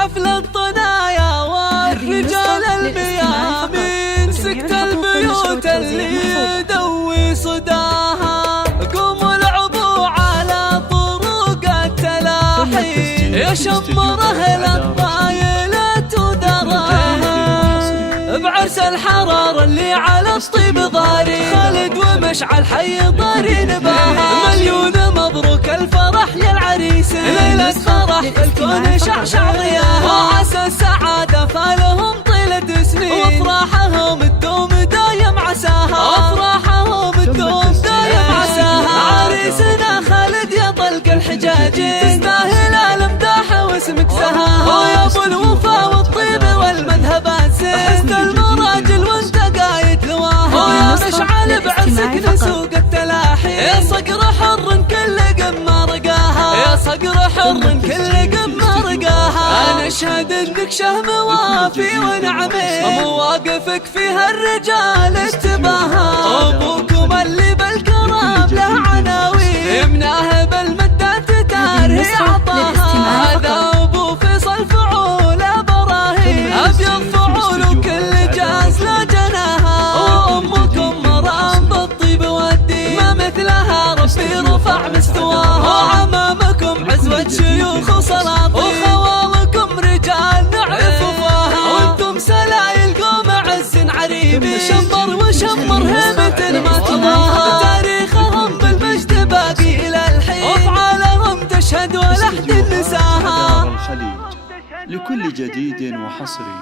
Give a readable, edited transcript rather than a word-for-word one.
حفل الطنايا والرجال الميامين، سكت البيوت اللي يدوي صداها. قوموا العبوا على طرق التلاحي، يا شمر أهل الطايلة ودراها. بعرس الحرار اللي على الطيب ضاري، خالد ومشعل حي ضاري نباها. مليون مبروك الفرح يا العريس، ليلة فرح في الكون شعشع ضياها. وعسى السعادة فالهم طيلة سنين، وافراحهم الدوم دايم عساها. وافراحهم الدوم دايم عساها. عريسنا خالد يا طلق الحجاجين، تستاهل الامداح واسمك سهاها. ويا ابو الوفا والطيب والمذهبات زين، حسن المراجل وانت قايد لواها. ويا مشعل بعرسك نسوق التلاحي، يا صقر حر كل قمة رقاها. يا صقر حر كل قمة رقاها. انا اشهد انك شهم وافي ونعمين، مواقفك فيها الرجال اتباها. ابوكم اللي بالكرام له عناوين، يمناه بالمدات تارهي عطاها. هذا ابو فيصل فعول براهين، ابيض فعول وكل جاز لا جناها. وامكم مرام بالطيب والدين، ما مثلها ربي رفع مستواها. وعمامكم عزوة شيوخ وسلاطين، وخوالكم رجال نعرف فواها. وانتم سلايل قوم عز عريبي، شمر وشمر هيبة ما تضاها. تاريخهم بالمجد باقي الى الحين، وافعالهم تشهد ولا احد نساها. الخليج لكل جديد وحصري.